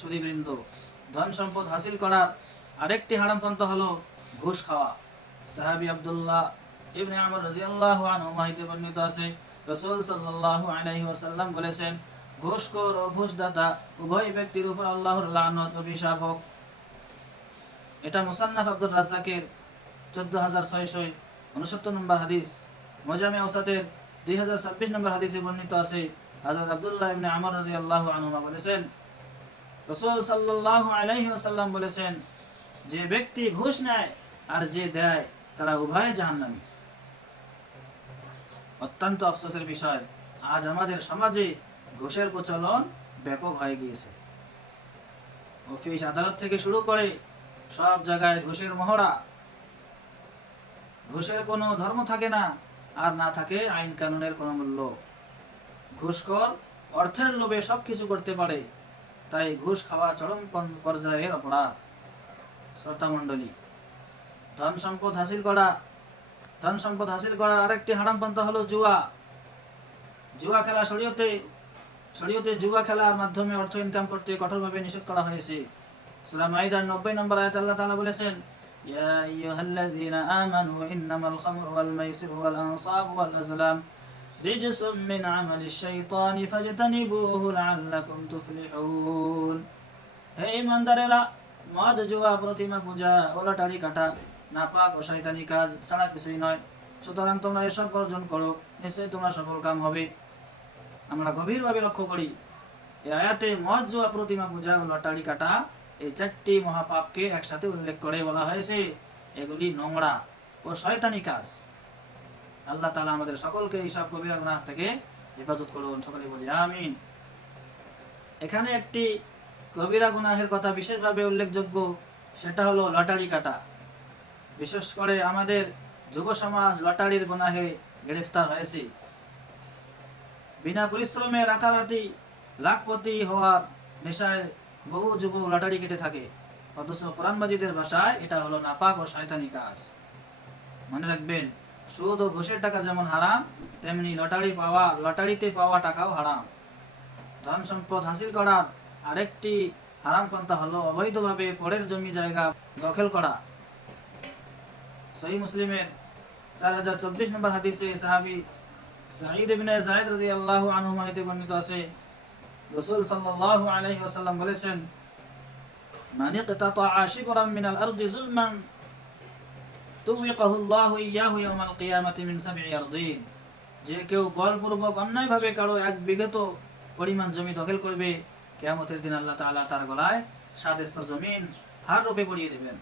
সুধীবৃন্দ, ধন সম্পদ হাসিল করার আরেকটি হারাম পন্থা হলো ঘুষ খাওয়া। সাহাবী আব্দুল্লাহ ইবনে আমর রাদিয়াল্লাহু আনহু হতে বর্ণিত আছে, রাসূল সাল্লাল্লাহু আলাইহি ওয়াসাল্লাম বলেছেন, ঘুষখোর ও ঘুষদাতা উভয় ব্যক্তির উপর আল্লাহর লানত ও অভিশাপ হোক। এটা মুসান্নাফ আব্দুর রাজ্জাকের 14669 নম্বর হাদিস। মুজামে আওসাতের 2026 নম্বর হাদিসে বর্ণিত আছে, হযরত আব্দুল্লাহ ইবনে আমর রাদিয়াল্লাহু আনহু বলেছেন, রাসূল সাল্লাল্লাহু আলাইহি ওয়াসাল্লাম বলেছেন, যে ব্যক্তি ঘুষ নেয় আর যে দেয় তারা উভয়ে জাহান্নামী। অত্যন্ত আফসোসের বিষয়, আজ আমাদের সমাজে ঘুষের প্রচলন ব্যাপক হয়ে গিয়েছে। অফিস আদালত থেকে শুরু করে সব জায়গায় ঘুষের মহড়া। ঘুষের কোনো ধর্ম থাকে না, আর না থাকে আইন কানুনের কোনো মূল্য। ঘুষখোর অর্থের লোভে সবকিছু করতে পারে, তাই ঘুষ খাওয়া চরম পর্যায়ের অপরাধ। শ্রোতা মণ্ডলী, ধন সম্পদ হাসিল করার আরেকটি হারাম পন্থা হলো জুয়া। জুয়া খেলা শরীয়তে জুয়া খেলার মাধ্যমে অর্থ ইনকাম করতে কঠোরভাবে নিষেধ করা হয়েছে। সূরা মাইদার 90 নম্বর আয়াতে আল্লাহ তাআলা বলেছেন, ইয়া আইয়ুহাল্লাযীনা আমানু ইন্নামাল খামরু ওয়াল মাইসিরু ওয়াল আনসাবু ওয়াল আজলাম রিজসুম মিন আমালিশ শাইতানি ফাজতানিবুহু লাআল্লাকুম তুফলিহুন। হে ঈমানদারেরা, মদ, জুয়া, প্রতিমা পূজা ও লটারি কাটা নাপাক ও শয়তানি কাজ ছাড়া কিছুই নয়। সুতরাং তোমরা এসব বর্জন করো, নিশ্চয়ই তোমরা সফল কাম হবে। আমরা গভীরভাবে লক্ষ্য করি, এই আয়াতে মদ, জুয়া, প্রতিমা পূজা ও লটারি কাটা এই 4টি মহাপাপকে একসাথে উল্লেখ করে বলা হয়েছে এগুলি নোংরা ও শয়তানি কাজ। আল্লাহ তাআলা আমাদের সকলকে এইসব কবিরা গুনাহ থেকে হেফাজত করুন, সকলে বলি আমিন। এখানে একটি কবিরা গুনাহের কথা বিশেষভাবে উল্লেখযোগ্য, সেটা হলো লটারি কাটা। বিশেষ করে আমাদের যুব সমাজ লটারির গুনাহে গ্রেফতার হয়েছে। বিনা পরিশ্রমে রাতারাতি লাখপতি হওয়ার নেশায় বহু যুবক লটারি কেটে থাকে, অথচ কোরআন মাজিদের ভাষায় এটা হলো নাপাক ও শয়তানি কাজ। মনে রাখবেন, সুদ ও ঘুষের টাকা যেমন হারাম, তেমনি লটারিতে পাওয়া টাকাও হারাম। ধন সম্পদ হাসিল করার আরেকটি হারাম পন্থা হলো অবৈধভাবে পরের জমি জায়গা দখল করা। সহিহ মুসলিমের 4024 নম্বর হাদিসে সাহাবী সাঈদ ইবনে যায়েদ রাদিয়াল্লাহু আনহু হতে বর্ণিত আছে, রাসূল সাল্লাল্লাহু আলাইহি ওয়াসাল্লাম বলেছেন, মান ইকতাতা'a শিবরাম মিনাল আরদি যুলমান তুওয়িকাহু আল্লাহু ইয়াহু ইয়াওমাল কিয়ামাতি মিন 7 আরদিন। যে কেউ বলপূর্বক অন্যায়ভাবে কারো 1 বিঘত পরিমাণ জমি দখল করবে, কিয়ামতের দিন আল্লাহ তাআলা তার গলায় 7 স্তর জমিন ভার রূপে পরিয়ে দেবেন।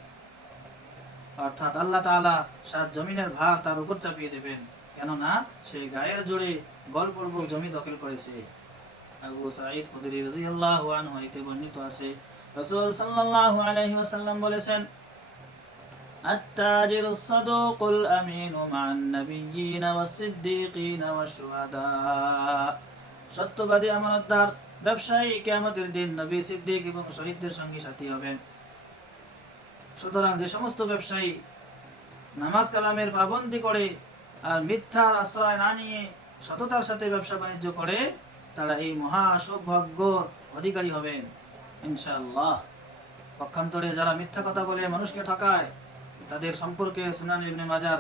অর্থাৎ আল্লাহ তাআলা 7 জমিনের ভার তার উপর চাপিয়ে দেবেন, কেননা সে গায়ের জোরে বলপূর্বক জমি দখল করেছে। আবু সাঈদ খুদরি রাদিয়াল্লাহু আনহু হতে বর্ণিত আছে, রাসূল সাল্লাল্লাহু আলাইহি ওয়াসাল্লাম বলেছেন, আত-তাজিরুস সাদুকুল আমিনু মা'আন নাবিয়্যিনা ওয়াস-সিদ্দীকিনা ওয়াশ-শুহাদা। সত্যবাদী আমানতদার ব্যবসায়ী কিয়ামতের দিন নবী, সিদ্দিক এবং শহীদদের সঙ্গী সাথী হবেন। সুতরাং যে সমস্ত ব্যবসায়ী নামাজ কালামের পাবন্দি করে আর মিথ্যার আশ্রয় না নিয়ে সততার সাথে ব্যবসা বাণিজ্য করে, তারা এই মহা সৌভাগ্যর অধিকারী হবেন ইনশাআল্লাহ। পক্ষান্তরে যারা মিথ্যা কথা বলে মানুষকে ঠকায়, তাদের সম্পর্কে সুনান ইবনে মাজার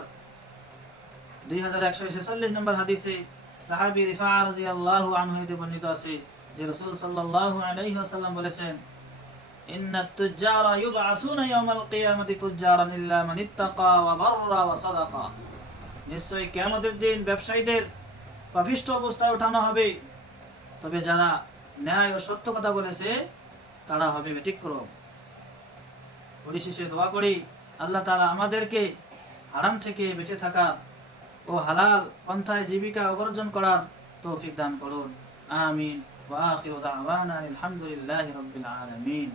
2146 নম্বর হাদিসে সাহাবী রিফা রাদিয়াল্লাহু আনহু হতে বর্ণিত আছে যে রাসূল সাল্লাল্লাহু আলাইহি ওয়াসাল্লাম বলেছেন, ইন্নাত তুজ্জারা ইউবআসুনা ইয়াওমাল কিয়ামাতি ফুজ্জারান ইল্লা মান ইত্তাকা ওয়া বাররা ওয়া সাদাকা। নিশ্চয়ই কিয়ামতের দিন ব্যবসায়ীদের পাপিষ্ঠ অবস্থায় ওঠানো হবে, তবে যারা ন্যায় ও সত্য কথা বলেছে তারা হবে ব্যতিক্রম। পরিশেষে দোয়া করি, আল্লাহ তাআলা আমাদেরকে হারাম থেকে বেঁচে থাকা ও হালাল পন্থায় জীবিকা উপার্জন করার তৌফিক দান করুন। আমিন। ওয়া আখিরু দাওয়ানা আলহামদুলিল্লাহি রাব্বিল আলামিন।